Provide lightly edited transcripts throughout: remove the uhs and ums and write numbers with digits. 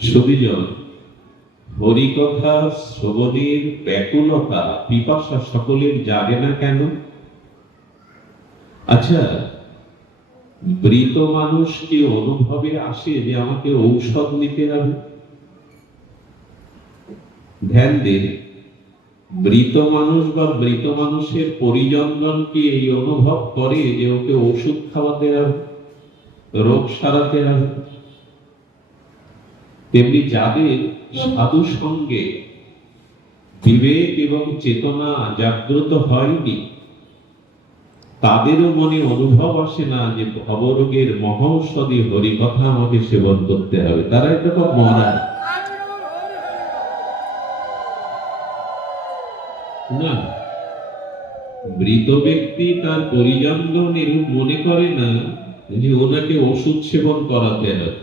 সুবিজন হরিকথা শ্রবণের ব্যাকুলতা পিপাসা সকলের জাগে না কেন? আচ্ছা, মৃত মানুষ কি অনুভবে আসে যে আমাকে ঔষধ নিতে হবে? ধ্যান দিন, মৃত মানুষ বা মৃত মানুষের পরিজনগণ কি এই অনুভব করে যে ওকে ওষুধ খাওয়াতে হবে, রোগ সারাতে হবে? তেমনি যাদের সাধু সঙ্গে বিবেক এবং চেতনা জাগ্রত হয়নি, তাদেরও মনে অনুভব আসে না যে ভবরোগের মহৌষধি হরিকথা আমাকে সেবন করতে হবে। তারা এটা তো মরা না। মৃত ব্যক্তি তার পরিজনগণ এরূপ মনে করে না যে ওনাকে ওষুধ সেবন করাতে হবে।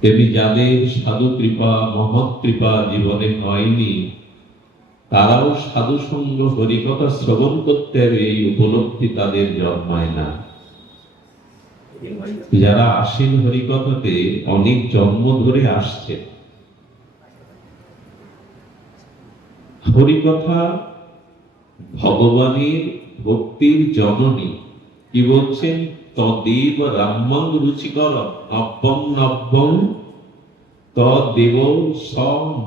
তেমনি যাদের সাধু কৃপা মহৎ কৃপা জীবনে হয়নি, তারাও সাধু সঙ্গ হরিকথা শ্রবণ করতে হবে এই উপলব্ধি তাদের জন্মায় না। যারা আসেন হরিকথাতে অনেক জন্ম ধরে আসছে। হরিকথা ভগবানের ভক্তির জননী। কি বলছেন? তদেব রাম্যং রুচিকর নব্যং নব্যং তদেব স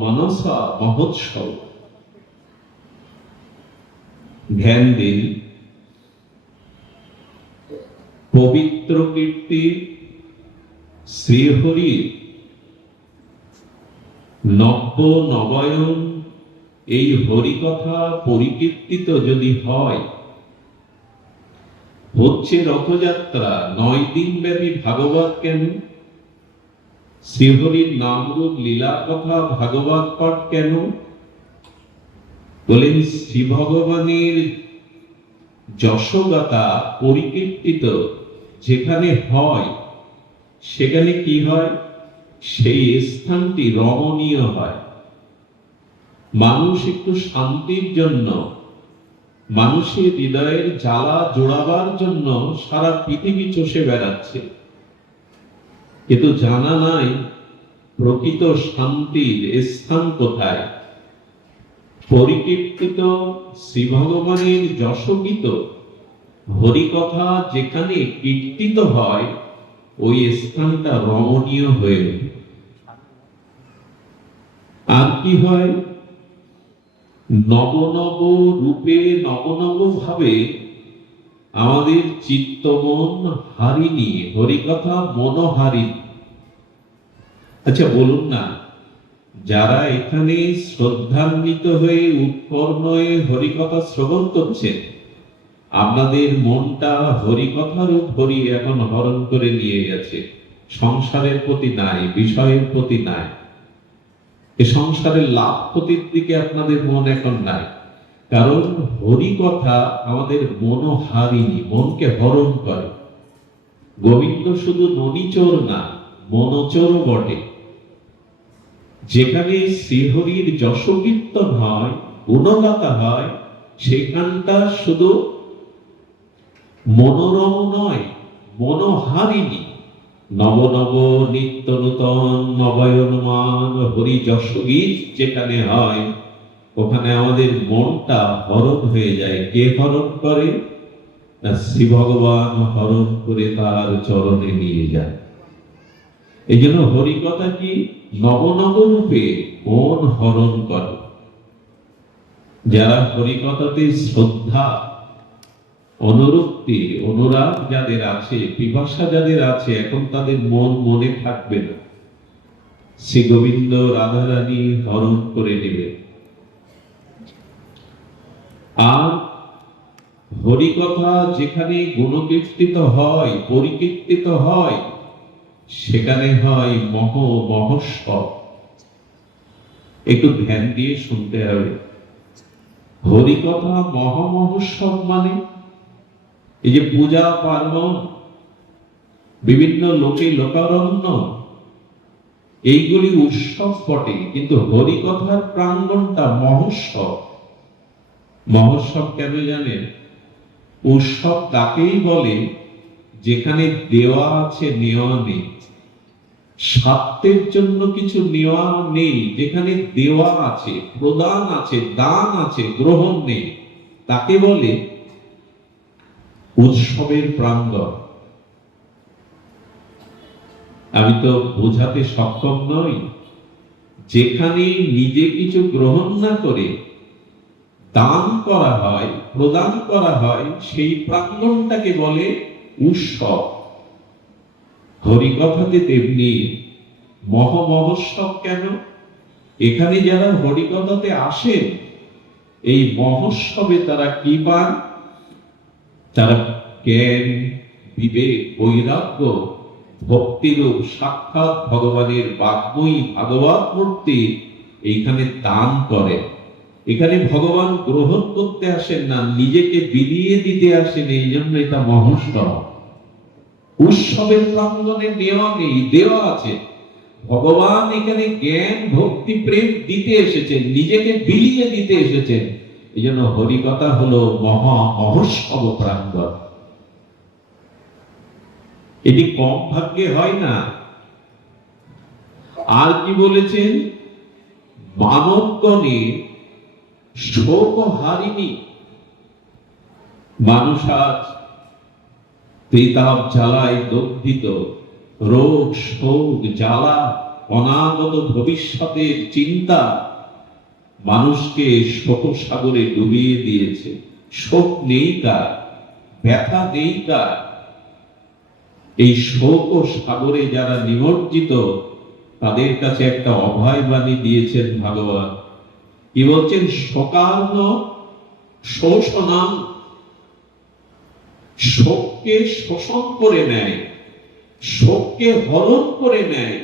মনসা মহোৎসব। ধ্যান দিন, পবিত্র কীর্তি শ্রীহরির নব্য নবায়ন এই হরিকথা পরিকীর্তিত যদি হয়, হচ্ছে রথযাত্রা 9 দিন ব্যাপী ভাগবত কেন? শ্রীহরির নামরূপ লীলা কথা ভাগবত পাঠ কেন? বলেন শ্রী ভগবানের যশোগাথা পরিকীর্তিত যেখানে হয়, সেখানে কি হয়? সেই স্থানটি রমণীয় হয়। মানুষ একটু শান্তির জন্য, মানুষের হৃদয়ের জ্বালা জোড়াবার জন্য সারা পৃথিবী চষে বেড়াচ্ছে, কিন্তু জানা নাই প্রকৃত শান্তির স্থান কোথায়। পরিকীর্তিত শ্রী ভগবানের যশোগীত হরিকথা যেখানে কীর্তিত হয়, ওই স্থানটা রমণীয় হয়ে ওঠে। আর কি হয়? নব নব রূপে নব নব ভাবে আমাদের চিত্ত মন হারিনি, হরিকথা মনোহারিনি। আচ্ছা বলুন না, যারা এখানে শ্রদ্ধান্বিত হয়ে উৎপন্ন হয়ে হরিকথা শ্রবণ করছেন, আপনাদের মনটা হরিকথার উপরই এখন হরণ করে নিয়ে গেছে। সংসারের প্রতি নাই, বিষয়ের প্রতি নাই, এ সংসারের লাভ ক্ষতির দিকে আপনাদের মন এখন নাই। কারণ হরিকথা আমাদের মনোহারিণী, মনকে হরণ করে। গোবিন্দ শুধু ননিচোর না, মনোচোর বটে। যেখানে শ্রীহরির যশকীর্তন হয়, গুণগাথা হয়, সেখানটা শুধু মনোরম নয়, মনোহারিণী। নব নব নিত্য নূতন নবায়নমান হরি যশগীত যেখানে হয়, ওখানে আমাদের মনটা হরণ হয়ে যায়। কে হরণ করে? না, শ্রী ভগবান হরণ করে তার চরণে নিয়ে যায়। এই জন্য হরিকথা কি নব নব রূপে মন হরণ করে। যারা হরিকথাতে শ্রদ্ধা, অনুরক্তি, অনুরাগ যাদের আছে, পিপাসা যাদের আছে, এখন তাদের মন মনে থাকবে না। শ্রী গোবিন্দ রাধারানী হরণ করে নেবে। আর হরিকথা যেখানে গুণকীর্তিত হয়, পরিকীর্তিত হয়, সেখানে হয় মহোৎসব। একটু ধ্যান দিয়ে শুনতে হবে। হরিকথা মহোৎসব মানে এই যে পূজা পার্বণ, বিভিন্ন লোকে লোকারণ্য, এইগুলি উৎসব বটে, কিন্তু হরিকথার প্রাঙ্গণটা মহোৎসব। মহোৎসব কেন জানেন? উৎসব তাকেই বলে যেখানে দেওয়া আছে নেওয়া নেই। স্বার্থের জন্য কিছু নেওয়া নেই, যেখানে দেওয়া আছে, প্রদান আছে, দান আছে, গ্রহণ নেই, তাকে বলে উৎসবের প্রাঙ্গণ। আমি তো বোঝাতে সক্ষম নই। যেখানে নিজে কিছু গ্রহণ না করে দান করা হয়, প্রদান করা হয়, সেই প্রাঙ্গণটাকে বলে উৎসব। হরিকথাতে তেমনি মহোৎসব। কেন? এখানে যারা হরিকথাতে আসেন, এই মহোৎসবে তারা কি পান? তারা জ্ঞান, বিবেক, বৈরাগ্য, ভক্তিরূপ সাক্ষাৎ ভগবানের বাগ্ময়ী ভাগবত মূর্তি এইখানে দান করেন। এখানে ভগবান গ্রহণ করতে আসেন না, নিজেকে বিলিয়ে দিতে আসেন। এই জন্য এটা মহোৎসব। উৎসবের প্রাঙ্গণে নেওয়া নেই, দেওয়া আছে। ভগবান এখানে জ্ঞান, ভক্তি, প্রেম দিতে এসেছেন, নিজেকে বিলিয়ে দিতে এসেছেন। এই জন্য হরিকথা হলো মহোৎসব প্রাঙ্গণ। এটি কম ভাগ্যে হয় না। আর কি বলেছেন? মানবগণে শোক হারিনি। মানুষ আজ ত্রিতাপ জ্বালায় দগ্ধিত, রোগ, শোক, জ্বালা, অনাগত ভবিষ্যতের চিন্তা মানুষকে শোক সাগরে ডুবিয়ে দিয়েছে। শোক নেই কার, ব্যথা নেই কার। এই শোক সাগরে যারা নিমজ্জিত, তাদের কাছে একটা অভয় বাণী দিয়েছেন ভগবান। কি বলছেন? শোকার্ণ শোষণাম। শোককে শোষণ করে নেয়, শোককে হরণ করে নেয়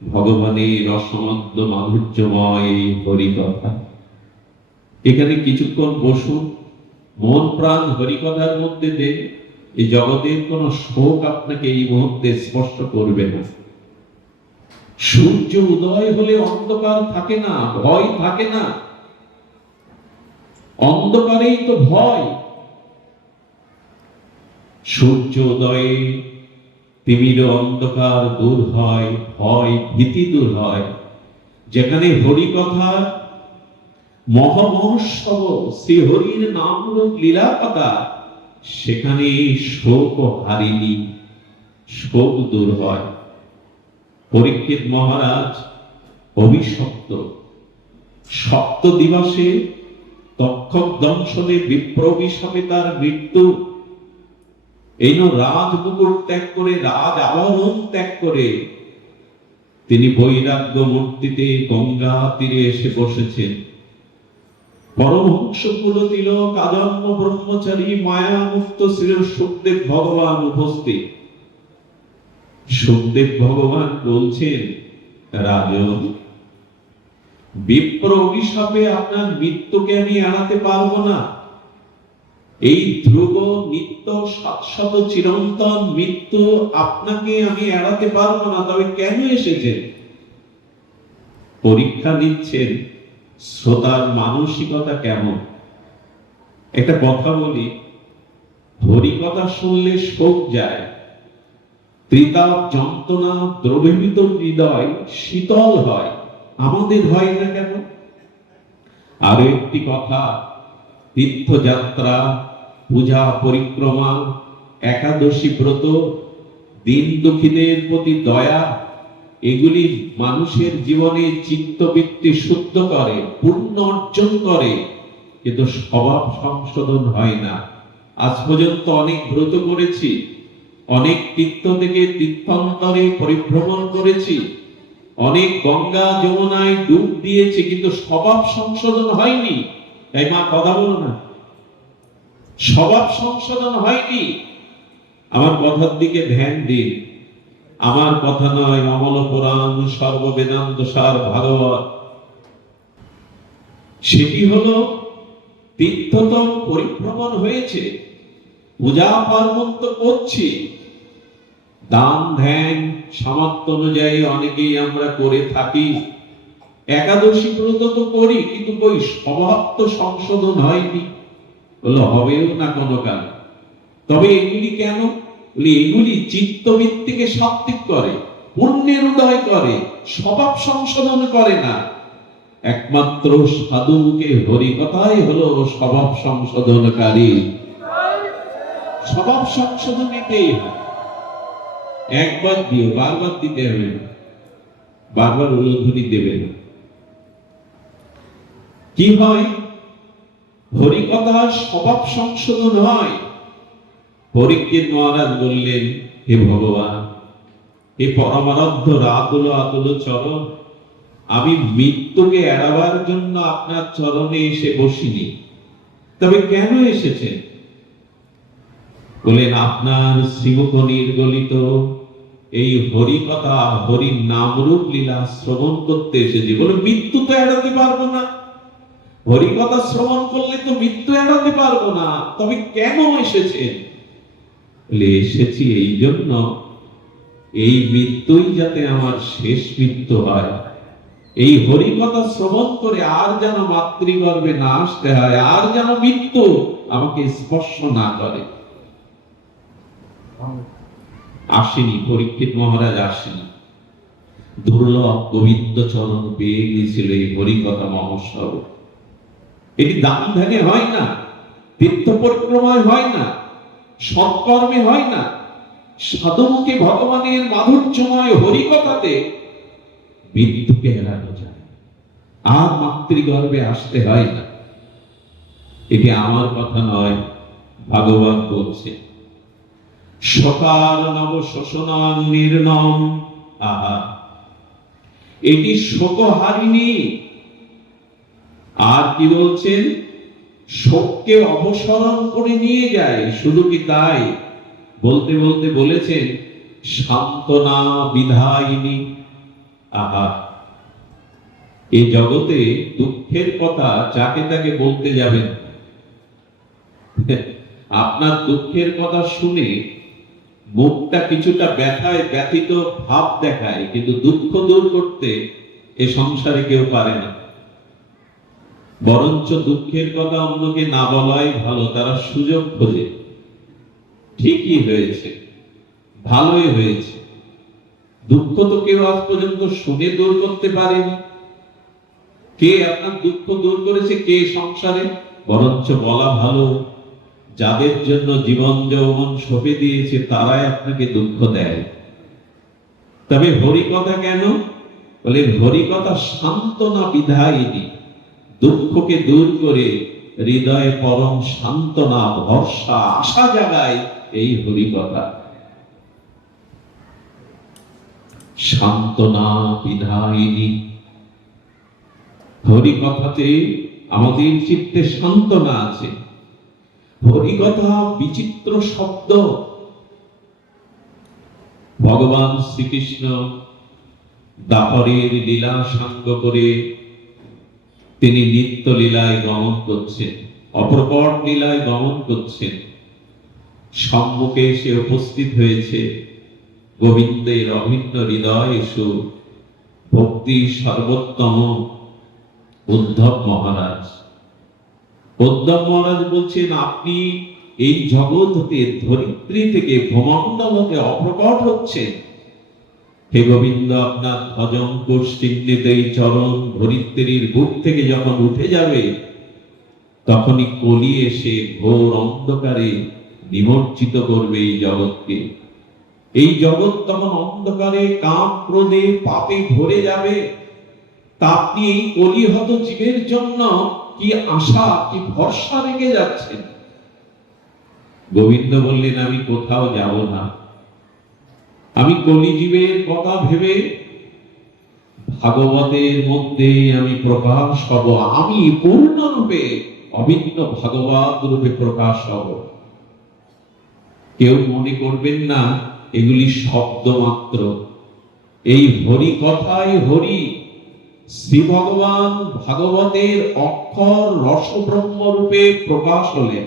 ভগবানের অসমাদ্য মাধুর্যময় হরিকথা। এখানে কিছুক্ষণ বসুন, মন প্রাণ হরিকথার মধ্যে দেন। এই জগতের কোন শোক আপনাকে এই মুহূর্তে স্পর্শ করবে না। সূর্য উদয় হলে অন্ধকার থাকে না, ভয় থাকে না। অন্ধকারেই তো ভয়। সূর্য উদয়ে তিমির অন্ধকার দূর হয়, ভয় ভীতি দূর হয়। যেখানে হরিকথা মহোৎসব, শ্রী হরির নাম রূপ লীলা কথা, সেখানে শোক হারিনি, শোক দূর হয়। পরীক্ষিত মহারাজ অভিশপ্ত, সপ্ত দিবসে তক্ষক দংশনে বিপ্র অভিশাপে তার মৃত্যু। এই রাজ মুকুট ত্যাগ করে, রাজ আবরণ ত্যাগ করে তিনি বৈরাগ্য মূর্তিতে গঙ্গা তীরে এসে বসেছেন। পরমহংস কুলতিলক আজন্ম ব্রহ্মচারী মায়া মুক্ত শ্রী সুখদেব ভগবান উপস্থিত। সুখদেব ভগবান বলছেন, রাজন, বিপ্র অভিশাপে আপনার মৃত্যুকে আমি এড়াতে পারবো না। এই ধ্রুব নিত্য শাশ্বত চিরন্তন মৃত্যু আপনাকে আমি এড়াতে পারবো না। তবে কেন এসেছেন? পরীক্ষা নিচ্ছেন শ্রোতার মানসিকতা কেমন। একটা কথা বলি, হরিকথা শুনলে শোক যায়, ত্রিতাপ যন্ত্রণা দ্রবীভূত হৃদয় শীতল হয়। আমাদের হয় না কেন? আরো একটি কথা, তীর্থযাত্রা, পূজা পরিক্রমা, একাদশী ব্রত, দিন দুঃখীদের প্রতি দয়া, এগুলি মানুষের জীবনে চিত্তবৃত্তি শুদ্ধ করে, পুণ্য অর্জন করে, কিন্তু স্বভাব সংশোধন হয় না। আজ পর্যন্ত অনেক ব্রত করেছি, অনেক তীর্থ থেকে তীর্থান্তরে পরিভ্রমণ করেছি, অনেক গঙ্গা যমুনায় ডুব দিয়েছি, কিন্তু স্বভাব সংশোধন হয়নি। তাই মা কথা বলো না, স্বভাব সংশোধন হয়নি। আমার কথার দিকে ধ্যান দিন। আমার কথা নয়, অমল পুরাণ সর্ববেদান্ত সার ভাগবত। সেটি হলো তীর্থ তো পরিভ্রমণ হয়েছে, পূজা পার্বণ তো করছি, দান ধ্যান সামর্থ্য অনুযায়ী অনেকেই আমরা করে থাকি, একাদশী ব্রত তো করি, কিন্তু ওই স্বভাব তো সংশোধন হয়নি। বললো হবেও না কোনো কাল। তবে এগুলি কেন? এগুলি চিত্তবৃত্তিকে সাত্ত্বিক করে, পুণ্যের উদয় করে, স্বভাব সংশোধন করে না। একমাত্র সাধুকে হরিকথাই হলো স্বভাব সংশোধনকারী। স্বভাব সংশোধন এটাই হয়। একবার দিও, বারবার দিতে হবে না, বারবার উলুধ্বনি দেবে না। কি হয়? হরিকথা স্বভাব সংশোধন হয়। পরীক্ষিত মহারাজ বললেন, হে ভগবান, হে পরমারাধ্য আতুল আতুল চরণ, আমি মৃত্যুকে এড়াবার জন্য আপনার চরণে এসে বসিনি, তবে কেন এসেছেন? বলেন, আপনার শ্রীমুখ নির্গলিত এই হরিকথা, হরি নামরূপ লীলা শ্রবণ করতে এসেছি। বলে, মৃত্যু তো এড়াতে পারবো না, হরিকথা শ্রবণ করলে তো মৃত্যু এড়াতে পারবো না, তবে কেন এসেছেন? বলে, এসেছি এই জন্য, এই মৃত্যুই যাতে আমার শেষ মৃত্যু হয়। এই হরিকথা শ্রবণ করে আর যেন মাতৃগর্ভে না আসতে হয়, আর যেন মৃত্যু আমাকে স্পর্শ না করে। আসেনি, পরীক্ষিত মহারাজ আসেনি। দুর্লভ গোবিন্দ চরণ পেয়ে গিয়েছিল এই হরিকথা মহোৎসব। এটি দান ধ্যানে হয় না, তীর্থ পরিক্রমায় হয় না, সৎকর্মে হয় না। সাধুমুখে ভগবানের মাধুর্যময় হরিকথাতে মৃত্যুকে এড়ানো যায়, আর মাতৃগর্ভে আসতে হয় না। এটি আমার কথা নয়, ভাগবত বলছে। সকাল নব শোষণান নির্ণম, আহা, এটি শোকহারিণী। আর কি বলছেন? শোককে অপসরণ করে নিয়ে যায়। শুধু কি তাই? বলতে বলতে বলেছেন, সান্ত্বনা বিধায়িনী। আহা, এই জগতে দুঃখের কথা যাকে তাকে বলতে যাবেন। আপনার দুঃখের কথা শুনে মুখটা কিছুটা ব্যথায় ব্যথিত ভাব দেখায়, কিন্তু দুঃখ দূর করতে এ সংসারে কেউ পারে না। বরঞ্চ দুঃখের কথা অন্যকে না বলাই ভালো, তারা সুযোগ খোঁজে। ঠিকই হয়েছে, ভালোই হয়েছে। দুঃখ তো কেউ আজ পর্যন্ত শুনে দূর করতে পারেনি। কে আপনার দুঃখ দূর করেছে? কে সংসারে? বরঞ্চ বলা ভালো, যাদের জন্য জীবন যৌবন সঁপে দিয়েছে তারাই আপনাকে দুঃখ দেয়। তবে হরিকথা কেন? বলে, হরিকথা সান্ত্বনা বিধায়িনী। দুঃখকে দূর করে হৃদয়ে পরম সান্ত্বনা, ভরসা, আশা জাগায় এই হরিকথা। সান্ত্বনা বিধায়িনী। হরিকথাতে আমাদের চিত্তে সান্ত্বনা আছে। হরিকথা বিচিত্র শব্দ। ভগবান শ্রীকৃষ্ণ দাপরের লীলা সাঙ্গ করে তিনি নিত্য লীলায় গমন করছেন, অপ্রকট লীলায় গমন করছেন। সম্মুখে এসে উপস্থিত হয়েছে গোবিন্দের অভিন্ন হৃদয় সুর, ভক্তি সর্বোত্তম উদ্ধব মহারাজ। উদ্ধব মহারাজ বলছেন, আপনি এই জগৎ হতে, ধরিত্রী থেকে, ভূমণ্ডল হতে অপ্রকট হচ্ছেন। হে গোবিন্দ, আপনার ভজন চিহ্নিত এই চরণ ধরিত্রীর বুক থেকে যখন উঠে যাবে, তখনই কলি এসে ঘোর অন্ধকারে নিমজ্জিত করবে এই জগৎকে। এই জগৎ তখন অন্ধকারে, কাম ক্রোধে, পাপে ভরে যাবে। তা আপনি এই কলিহত জীবের জন্য কি আশা, কি ভরসা রেখে যাচ্ছেন? গোবিন্দ বললেন, আমি কোথাও যাব না। আমি কলিজীবের কথা ভেবে ভাগবতের মধ্যে আমি প্রকাশ হব। আমি পূর্ণরূপে অভিন্ন ভাগবত রূপে প্রকাশ হব। কেউ মনে করবেন না এগুলি শব্দ মাত্র। এই হরি কথাই হরি, শ্রী ভগবান ভাগবতের অক্ষর রস ব্রহ্ম রূপে প্রকাশ হলেন।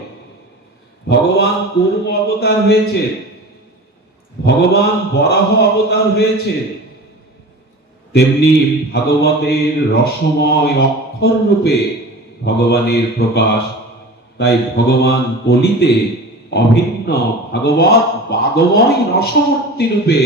ভগবান কূর্ম অবতার হয়েছে, ভগবান বরাহ অবতার হয়েছে, তেমনি ভাগবতের রসময় অক্ষর রূপে ভগবানের প্রকাশ। তাই ভগবান কলিতে অভিন্ন ভাগবত বাগময় রসমূর্তি রূপে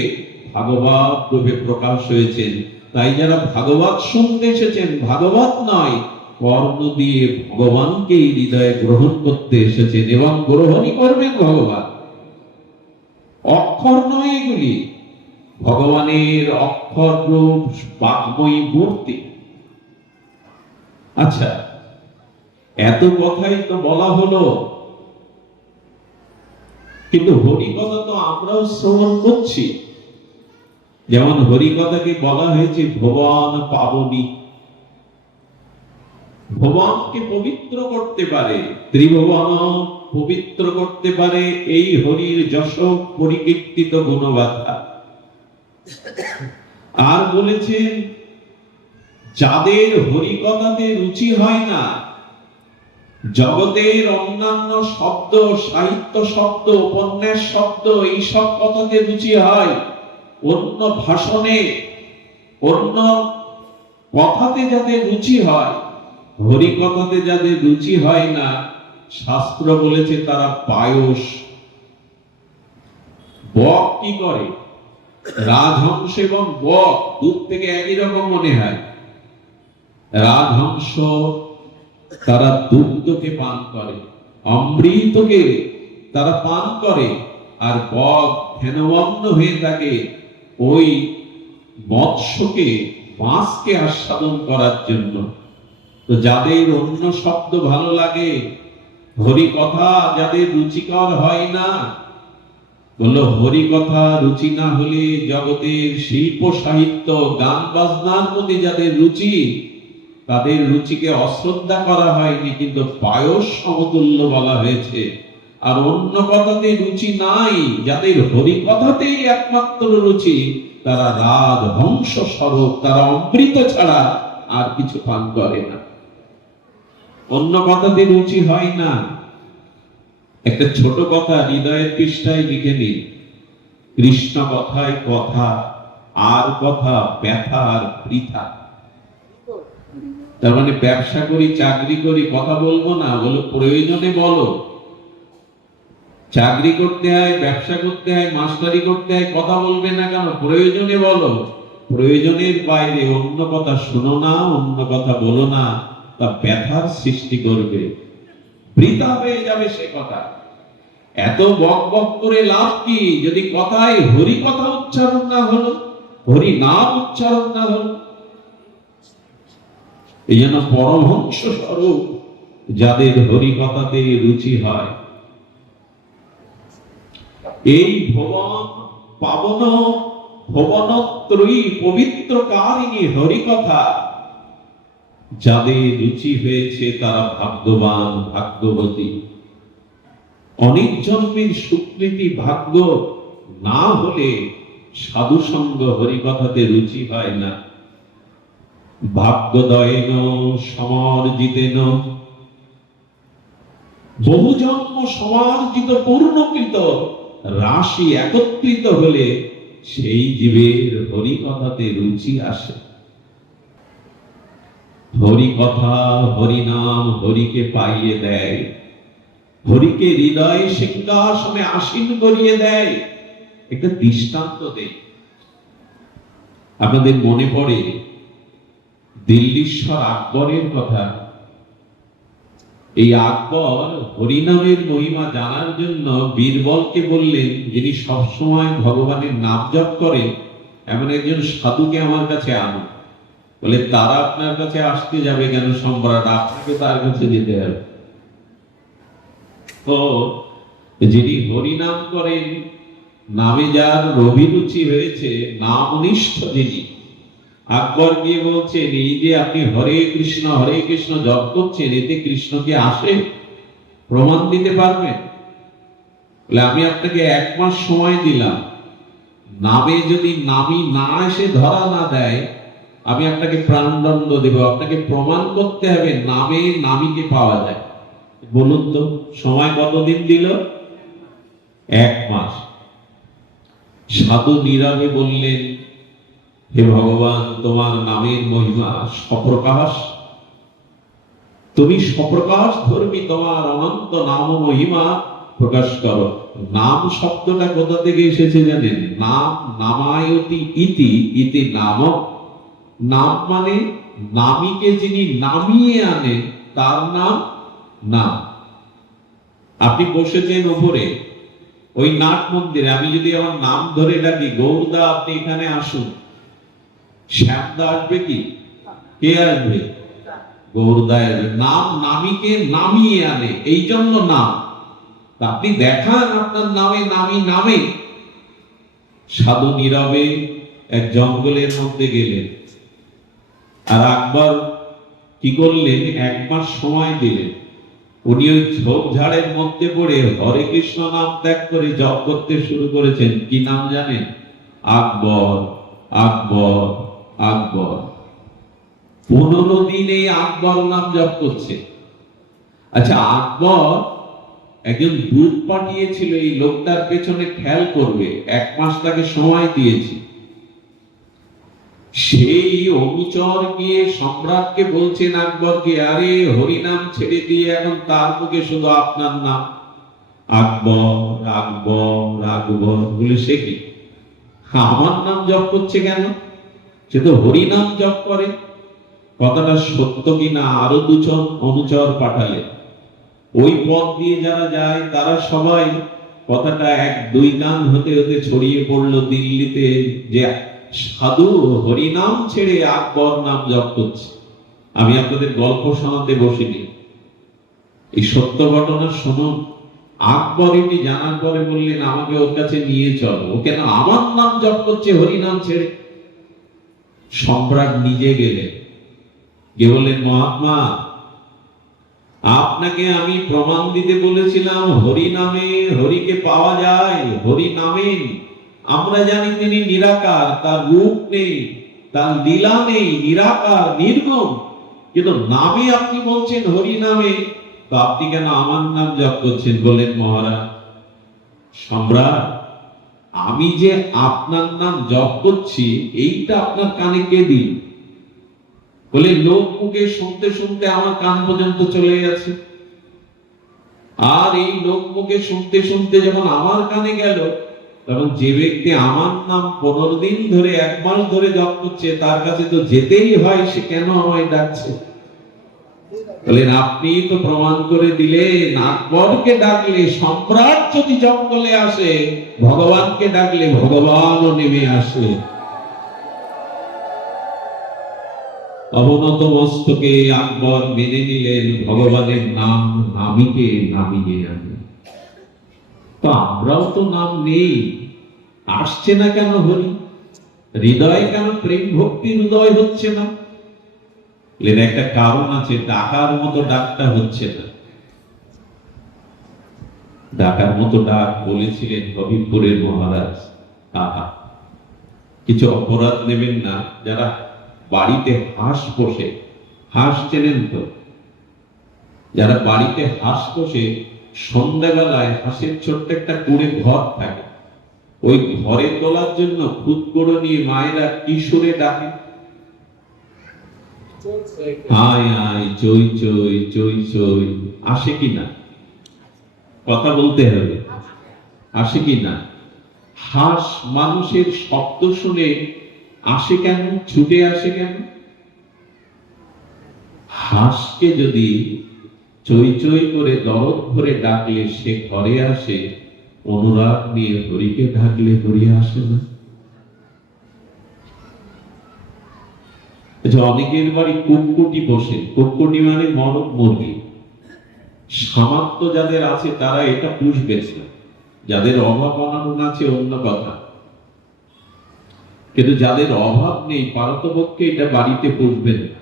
ভাগবত রূপে প্রকাশ হয়েছেন। তাই যারা ভাগবত শুনতে এসেছেন, ভাগবত নয়, কর্ণ দিয়ে ভগবানকে হৃদয়ে গ্রহণ করতে এসেছেন এবং গ্রহণই করবেন ভগবান। অক্ষর নয় এগুলি, ভগবানের অক্ষর রূপ বাগ্ময়ী মূর্তি। আচ্ছা, এত কথাই তো বলা হলো, কিন্তু হরিকথা তো আমরাও শ্রবণ করছি। যেমন হরিকথাকে বলা হয়েছে ভুবন পাবনী, ভুবনকে পবিত্র করতে পারে, ত্রিভুবন পবিত্র করতে পারে এই হরির যশ পরিকীর্তিত গুণগাথা। আর বলেছেন যাদের হরিকথাতে রুচি হয় না, জগতের অন্যান্য শব্দ, সাহিত্য শব্দ, উপন্যাস শব্দ, এইসব কথাতে রুচি হয়, অন্য ভাষণে, অন্য কথাতে যাদের রুচি হয়, হরিকথাতে যাদের রুচি হয় না, শাস্ত্র বলেছে তারা পায়স। বক কি করে? রাজহংস এবং বক দূর থেকে একই রকম মনে হয়। রাজহংস তারা দুগ্ধকে পান করে, অমৃতকে তারা পান করে, আর বক ধ্যানমগ্ন হয়ে থাকে ওই মৎস্যকে, মাছকে আস্বাদন করার জন্য। তো যাদের অন্য শব্দ ভালো লাগে, হরিকথা যাদের রুচিকর হয় না, বলল হরিকথা রুচি না হলে জগতের শিল্প সাহিত্য, গান বাজনার প্রতি যাদের রুচি, তাদের রুচিকে অশ্রদ্ধা করা হয়নি, কিন্তু পায়স সমতুল্য বলা হয়েছে। আর অন্য কথাতে রুচি নাই, যাদের হরিকথাতেই একমাত্র রুচি, তারা রাজহংস স্বরূপ, তারা অমৃত ছাড়া আর কিছু পান করে না। অন্য কথাতে রুচি হয় না। একটা ছোট কথা হৃদয়ের পৃষ্ঠায় লিখে নিন, কৃষ্ণ কথায় কথা, আর কথা ব্যথা আর বৃথা। তার মানে ব্যবসা করি, চাকরি করি, কথা বলবো না, বলো প্রয়োজনে বলো। চাকরি করতে হয়, ব্যবসা করতে হয়, মাস্টারি করতে হয়, কথা বলবে না কেন? প্রয়োজনে বলো। প্রয়োজনের বাইরে অন্য কথা শোনো না, অন্য কথা বলো না, তা ব্যথার সৃষ্টি করবে, বৃথা হয়ে যাবে সে কথা। এত বক বক করে লাভ কি যদি কথায় হরি কথা উচ্চারণ না হলো, হরি নাম উচ্চারণ না হলো। এই জন্য পরমহংস স্বরূপ যাদের হরি কথাতে রুচি হয়, এই ভুবন পাবন ভুবনত্রয়ী পবিত্র কারিণী হরি কথা যাদের রুচি হয়েছে, তারা ভাগ্যবান, ভাগ্যবতী। অনেক জন্মের স্বীকৃতি ভাগ্য না হলে সাধু সঙ্গ হরিকথাতে রুচি হয় না। ভাগ্যদয়েন সমার্জিতেন, বহু জন্ম সমার্জিত পূর্ণকৃত রাশি একত্রিত হলে সেই জীবের হরিকথাতে রুচি আসে। হরিকথা, হরিনাম হরিকে পাইয়ে দেয়, হরিকে হৃদয় সিংহাসনে আসীন করিয়ে দেয়। একটা দৃষ্টান্ত দেই, আপনাদের মনে পড়ে দিল্লীশ্বর আকবরের কথা। এই আকবর হরিনামের মহিমা জানার জন্য বীরবলকে বললেন, যিনি সবসময় ভগবানের নাম জপ করেন, এমন একজন সাধুকে আমার কাছে আনো। বলে তারা আপনার কাছে আসতে যাবে কেন সম্রাট, আপনাকে তার কাছে যেতে হবে। তো যিনি হরিনাম করেন, নামে যার অভিরুচি হয়েছে, নামনিষ্ঠ যিনি, আকবর গিয়ে বলছেন, এই যে আপনি হরে কৃষ্ণ জপ করছেন, এতে কৃষ্ণ কি আসে? প্রমাণ দিতে পারবেন? বলে আমি আপনাকে 1 মাস সময় দিলাম, নামে যদি নামি না এসে ধরা না দেয়, আমি আপনাকে প্রাণদণ্ড দেব। আপনাকে প্রমাণ করতে হবে নামে নামীকে পাওয়া যায়। বলুন তো সময় কতদিন দিল? 1 মাস। সাধু নীরবে বললেন, হে ভগবান, তোমার নামের মহিমা সপ্রকাশ, তুমি সপ্রকাশ ধর্মী, তোমার অনন্ত নাম মহিমা প্রকাশ করো। নাম শব্দটা কোথা থেকে এসেছে জানেন? নাম নামায়তি ইতি, ইতি নাম। নাম মানে নামীকে যিনি নামিয়ে আনেন তার নাম নাম। আপনি বসেছেন উপরে ওই নাট মন্দিরে, আমি যদি আমার নাম ধরে ডাকি গৌরদা আপনি এখানে আসুন, শ্যামদা আসবে কি? কে আসবে? গৌরদা আসবে। নাম নামীকে নামিয়ে আনে, এই জন্য নাম। আপনি দেখান আপনার নামে নামী নামে। সাধু নীরবে এক জঙ্গলের মধ্যে গেলেন, আর আকবর কি করলেন? 1 মাস সময় দিলেন। উনি ওই ঝোপঝাড়ের মধ্যে পড়ে হরে কৃষ্ণ নাম ত্যাগ করে জপ করতে শুরু করেছেন। কি নাম জানেন? আকবর, আকবর, আকবর। 15 দিন এই আকবর নাম জপ করছে। আচ্ছা, আকবর একজন দূত পাঠিয়েছিল এই লোকটার পেছনে খেয়াল করবে, 1 মাস তাকে সময় দিয়েছি। সেই অনুচর গিয়ে সম্রাটকে বলছেন আকবরকে, আরে হরিনাম ছেড়ে দিয়ে এখন তার মুখে শুধু আপনার নাম, আকবর, আকবর, আকবর বলে। সে কি আমার নাম জপ করছে কেন? সে তো হরিনাম জপ করে। কথাটা সত্য কিনা আরো 2জন অনুচর পাঠালেন। ওই পথ দিয়ে যারা যায় তারা সবাই কথাটা 1-2 গান হতে হতে ছড়িয়ে পড়লো দিল্লিতে, যে সাধু হরিনাম ছেড়ে আকবর নাম জপ করছে। আমি আপনাদের গল্প শোনাতে বসিনি, এই সত্য ঘটনা শুনুন। আকবর এটি জানার পরে বললেন, আমাকে ওর কাছে নিয়ে চলো, ও কেন আমার নাম জপ করছে হরিনাম ছেড়ে। সম্রাট নিজে গেলেন, গিয়ে বললেন, মহাত্মা আপনাকে আমি প্রমাণ দিতে বলেছিলাম হরি নামে হরিকে পাওয়া যায়, হরি নামে। আমরা জানি তিনি নিরাকার, তার রূপ নেই, তার লীলা নেই, নিরাকার নির্গুণ, কিন্তু নামে আপনি বলছেন হরি নামে, তো আপনি কেন আমার নাম জপ করছেন? বলেন, মহারাজ সম্রাট, আমি যে আপনার নাম জপ করছি এইটা আপনার কানে কে দিল? বলে, লোক মুখে শুনতে শুনতে আমার কান পর্যন্ত চলে গেছে। আর এই লোক মুখে শুনতে শুনতে যখন আমার কানে গেল, তখন যে ব্যক্তি আমার নাম 15 দিন ধরে 1 মাস ধরে জপ করছে তার কাছে তো যেতেই হয়, সে কেন আমায় ডাকছে? বলেন, আপনি তো প্রমাণ করে দিলেন আকবরকে ডাকলে সম্রাট যদি জঙ্গলে আসে, ভগবানকে ডাকলে ভগবানও নেমে আসে। অবনত মস্তকে আকবর মেনে নিলেন ভগবানের নাম নামীকে নামিয়ে আনে। তো আমরাও তো নাম নেই, আসছে না কেন হরি? হৃদয়ে কেন প্রেম ভক্তির উদয় হচ্ছে না? এর একটা কারণ আছে, ডাকার মতো ডাকটা হচ্ছে না। ডাকার মতো ডাক বলেছিলেন হবিবপুরের মহারাজ। কিছু অপরাধ নেবেন না, যারা বাড়িতে হাঁস পোষে, হাঁস চেনেন তো? যারা বাড়িতে হাঁস পোষে, সন্ধ্যাবেলায় হাঁসের ছোট্ট একটা কুড়ে ঘর থাকে, ওই ঘরে তোলার জন্য খুদগুঁড়ো নিয়ে মায়েরা কিশোরে ডাকে, আয় আয় চই চই চই চই। আসে কিনা? কথা বলতে হবে, আসে কিনা? হাঁস মানুষের শব্দ শুনে আসে কেন, ছুটে আসে কেন? হাঁসকে যদি চই চই করে দরদ ভরে ডাকলে সে ঘরে আসে, অনুরাগ নিয়ে হরিকে ডাকলে হরি আসে না? অনেকের বাড়ি কুকুটি বসে, কুকুটি মানে মরক মুরগি। সামর্থ্য যাদের আছে তারা এটা পুষবে না, যাদের অভাব অনাটন আছে অন্য কথা, কিন্তু যাদের অভাব নেই পারতপক্ষে এটা বাড়িতে পুষবেন না।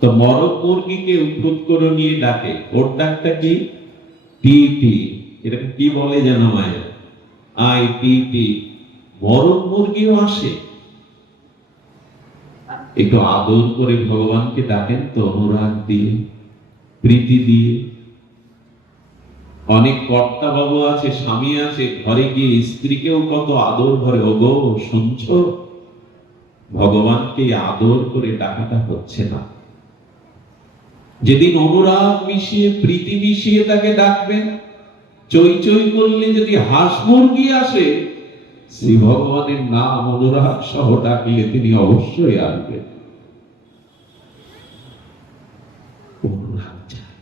তো মরক মুরগিকে উদ্ভুত করে নিয়ে ডাকে, ওর ডাকটা কি? টি টি। এটাকে কি বলে যেন মায়ের? আই টি টি। মরক মুরগিও আসে। একটু আদর করে ভগবানকে ডাকেন তো, অনুরাগ দিয়ে, প্রীতি দিয়ে। অনেক কর্তা বাবু আছে, স্বামী আছে, ঘরে গিয়ে স্ত্রীকেও কত আদর ভরে, ওগো শুনছো? ভগবানকে আদর করে ডাকাটা হচ্ছে না। যেদিন অনুরাগ মিশিয়ে প্রীতি মিশিয়ে তাকে ডাকবেন, চই চই করলে যদি হাঁস মুরগি আসে, শ্রী ভগবানের নাম অনুরাগ সহ ডাকলে তিনি অবশ্যই আসবেন। অনুরাগ চাই।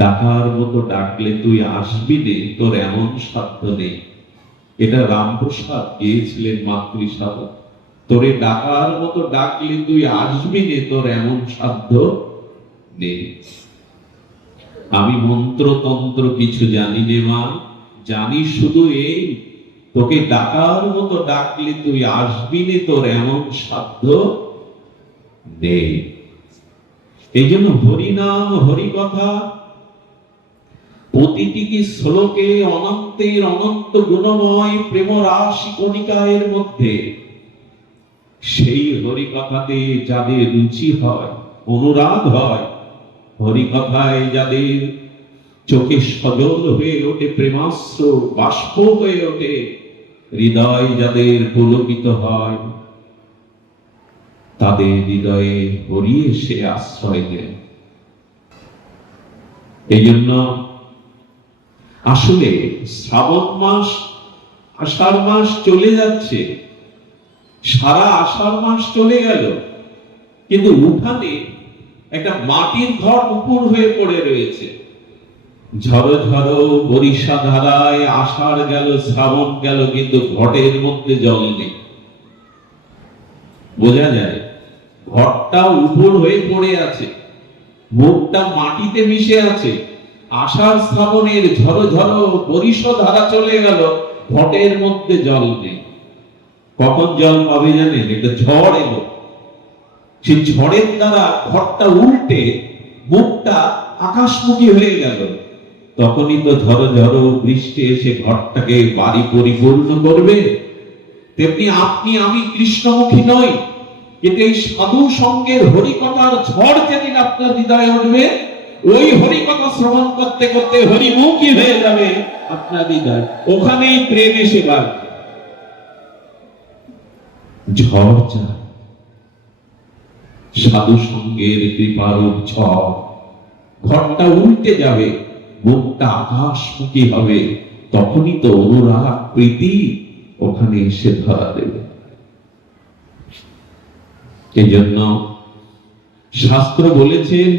ডাকার মতো ডাকলে তুই আসবি নে, তোর এমন সাধ্য নেই। এটা রামপ্রসাদ গিয়েছিলেন মাতৃসাধক। তোরে ডাকার মতো ডাকলে তুই আসবি নে, তোর এমন সাধ্য নেই। আমি মন্ত্রতন্ত্র কিছু জানি নে মা, জানি শুধু এই, তোকে ডাকার মতো ডাকলে তুই আসবি নে, তোর এমন সাধ্য নেই। এই জন্য হরিনাম হরি কথা প্রতিটি শ্লোকে অনন্তের অনন্ত গুণময় প্রেম রাশি কণিকায়ের মধ্যে সেই হরি কথাতে যাদের রুচি হয়, অনুরাগ হয়, হরি কথায় যাদের চোখে সজল হয়ে ওঠে প্রেমাস্ত্র, বাষ্প হয়ে ওঠে হৃদয়, যাদের পুলকিত হয়, তাদের হৃদয়ে হরি এসে আশ্রয় দেয়। এই জন্য আসলে শ্রাবণ মাস, আষাঢ় মাস চলে যাচ্ছে, সারা আষাঢ় মাস চলে গেল, কিন্তু উঠানে একটা মাটির ঘট উপর হয়ে পড়ে রয়েছে। ঝড়ো ঝড়ো বরিশা ধারায় আষাঢ় গেল, শ্রাবণ গেল, কিন্তু ঘটের মধ্যে জল নেই। বোঝা যায় ঘটটা উপর হয়ে পড়ে আছে, মুখটা মাটিতে মিশে আছে। আষাঢ় শ্রাবণের ঝড়ো ঝড়ো বরিশা ধারা চলে গেল, ঘটের মধ্যে জল নেই। কখন জল পাবে জানেন? একটা ঝড় এলো, সেই ঝড়ের দ্বারা ঘরটা উল্টে মুখটা আকাশমুখী হয়ে গেল। তখনই তো ঝড়ো ঝড়ো বৃষ্টি এসে ঘরটাকে বাড়ি পরিপূর্ণ করবে। তেমনি আপনি আমি কৃষ্ণমুখী নই, কিন্তু এই সাধু সঙ্গের হরিকথার ঝড় যেদিন আপনার হৃদয়ে উঠবে, ওই হরিকথা শ্রবণ করতে করতে হরিমুখী হয়ে যাবে আপনার হৃদয়, ওখানেই প্রেম এসে বাড়বে। ঝড় চায়, সাধু সঙ্গের কৃপার ঝড়, ঘরটা উল্টে যাবে, মুখটা আকাশমুখী হবে, তখনই তো অনুরাগ প্রীতি ওখানে এসে ধরা দেবে। এই জন্য শাস্ত্র বলেছেন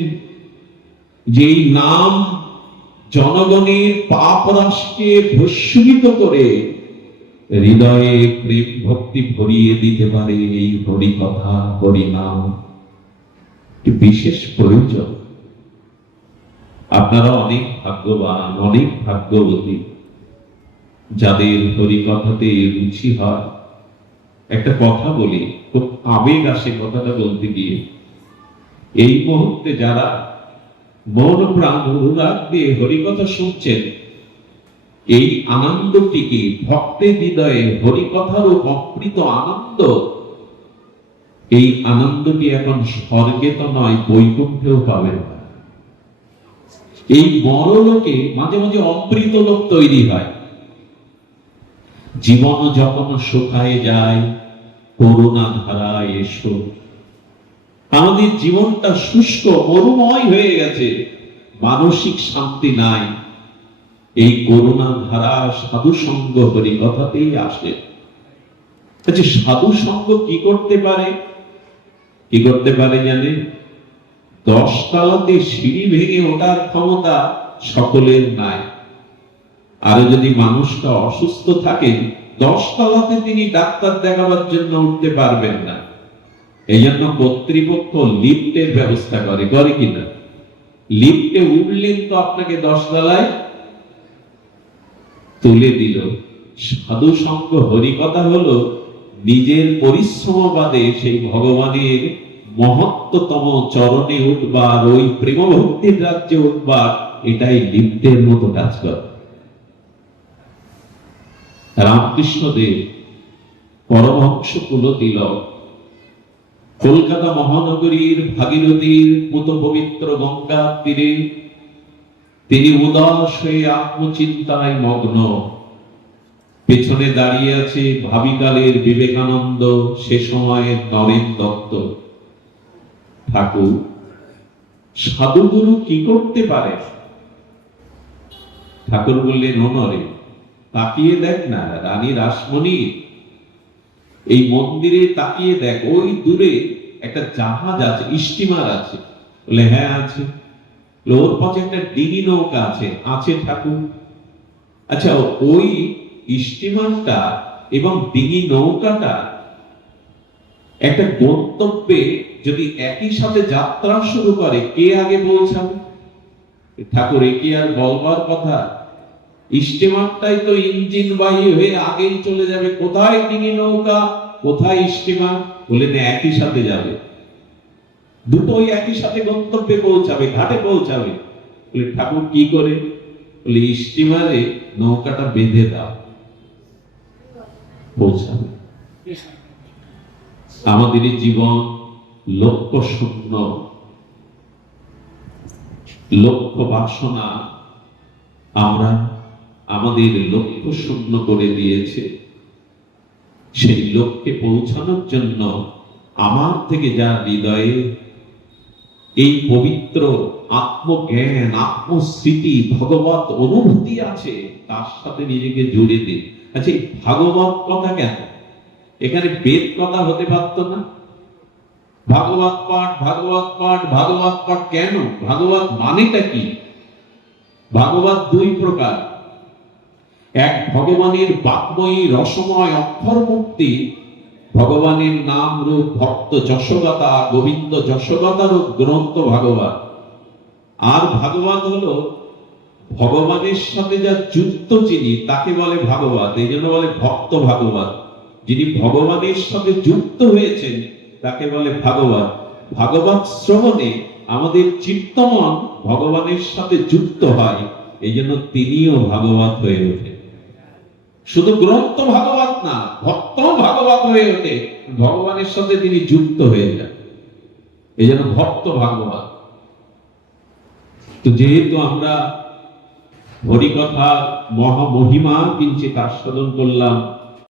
যে এই নাম জনগণের পাপ রাশিকে ভস্মীভূত করে হৃদয়ে প্রেম ভক্তি ভরিয়ে দিতে পারে। এই হরি কথা, হরি নাম বিশেষ প্রয়োজন। আপনারা অনেক ভাগ্যবান, অনেক ভাগ্যবতী যাদের হরি কথাতে রুচি হয়। একটা কথা বলি, খুব আবেগ আসে কথাটা বলতে গিয়ে। এই মুহূর্তে যারা মন প্রাণ অনুরাগ দিয়ে হরিকথা শুনছেন, এই আনন্দটিকে ভক্তের হৃদয়ে হরিকথার অমৃত আনন্দ, এই আনন্দটি এখন স্বর্গে তো নয়, বৈকুণ্ঠেও পাবেন না। এই বড় লোকে মাঝে মাঝে অমৃত লোক তৈরি হয়। জীবন যখন শুকায় যায়, করুণা ধারায় এসো। আমাদের জীবনটা শুষ্ক মরুময় হয়ে গেছে, মানসিক শান্তি নাই। এই করুণা ধারা সাধু সঙ্গ হরি কথাতেই আসে। আচ্ছা, সাধু সঙ্গ কি করতে পারে? কি করতে পারে জানেন? 10 তলাতে সিঁড়ি ভেঙে ওঠার ক্ষমতা সকলের নাই। আর যদি মানুষটা অসুস্থ থাকেন, 10 তলাতে তিনি ডাক্তার দেখাবার জন্য উঠতে পারবেন না। এই জন্য কর্তৃপক্ষ লিফটের ব্যবস্থা করে, করে কিনা? লিফটে উঠলেন তো আপনাকে 10 তলায় তুলে দিল। সাধু সঙ্গ হরিকথা হলো নিজের পরিশ্রম বাদে সেই ভগবানের মহত্ততম চরণে উঠবার, ওই প্রেম ভক্তির রাজ্যে উঠবার, এটাই লিফটের মতো কাজ করে। রামকৃষ্ণ দেব পরমহংস কুলতিলক কলকাতা মহানগরীর ভাগীরথীর মত পবিত্র গঙ্গা তীরে তিনি উদাস হয়ে আত্মচিন্তায় মগ্ন। পেছনে দাঁড়িয়ে আছে ভাবিকালের বিবেকানন্দ, সে সময়ের নরেন দত্ত। ঠাকুর, সাধুগুরু কি করতে পারে? ঠাকুর বললেন, ওনরে তাকিয়ে দেখ না, রানী রাসমণি এই মন্দিরে তাকিয়ে দেখ, ওই দূরে একটা জাহাজ আছে, স্টিমার আছে। বলে হ্যাঁ আছে। ওর পাশে একটা ডিঙি নৌকা আছে। আছে ঠাকুর। আচ্ছা, ওই স্টিমারটা এবং ডিঙি নৌকাটা একটা গন্তব্যে যদি একই সাথে যাত্রা শুরু করে, কে আগে পৌঁছাবে? ঠাকুর এ কি আর বলবার কথা? স্টিমারটাই তো ইঞ্জিন বাহী হয়ে আগেই চলে যাবে। কোথায় ডিঙি নৌকা, কোথায় স্টিমার? বলে না, একই সাথে যাবে, দুটোই একই সাথে গন্তব্যে পৌঁছাবে, ঘাটে পৌঁছাবে। বলে ঠাকুর কি করে? বলে স্টিমারে নৌকাটা বেঁধে দাও, পৌঁছাবে। আমাদের জীবন লক্ষ্য শূন্য, লক্ষ্য বাসনা আমরা আমাদের লক্ষ্য শূন্য করে দিয়েছে। সেই লক্ষ্যে পৌঁছানোর জন্য আমার থেকে যার হৃদয়ে এই পবিত্র আত্মজ্ঞান, আত্মস্মৃতি, ভগবত অনুভূতি আছে, তার সাথে নিজেকে জুড়ে দিন। আচ্ছা, এই ভাগবত কথা কেন? এখানে বেদ কথা হতে পারত না? ভাগবত পাঠ, ভাগবত পাঠ, ভাগবত পাঠ কেন? ভাগবত মানেটা কি? ভাগবত দুই প্রকার। এক ভগবানের বাক্যময়ী রসময় অক্ষর মুক্তি, ভগবানের নাম রূপ ভক্ত যশোগাথা, গোবিন্দ যশোগাথার গ্রন্থ ভাগবত। আর ভাগবত হলো ভগবানের সাথে যা যুক্ত যিনি, তাকে বলে ভাগবত। এই জন্য বলে ভক্ত ভাগবত। যিনি ভগবানের সাথে যুক্ত হয়েছেন তাকে বলে ভাগবত। ভাগবত শ্রবণে আমাদের চিত্তমন ভগবানের সাথে যুক্ত হয়, এই জন্য তিনিও ভাগবত হয়ে ওঠে। শুধু গ্রন্থ ভাগবত না, ভক্ত ভাগবত হয়ে ওঠে, ভগবানের সাথে তিনি যুক্ত হয়ে যান, এই জন্য ভক্ত ভাগবত। তো যেহেতু আমরা হরিকথা মহামহিমা কিঞ্চিৎ আস্বাদন করলাম,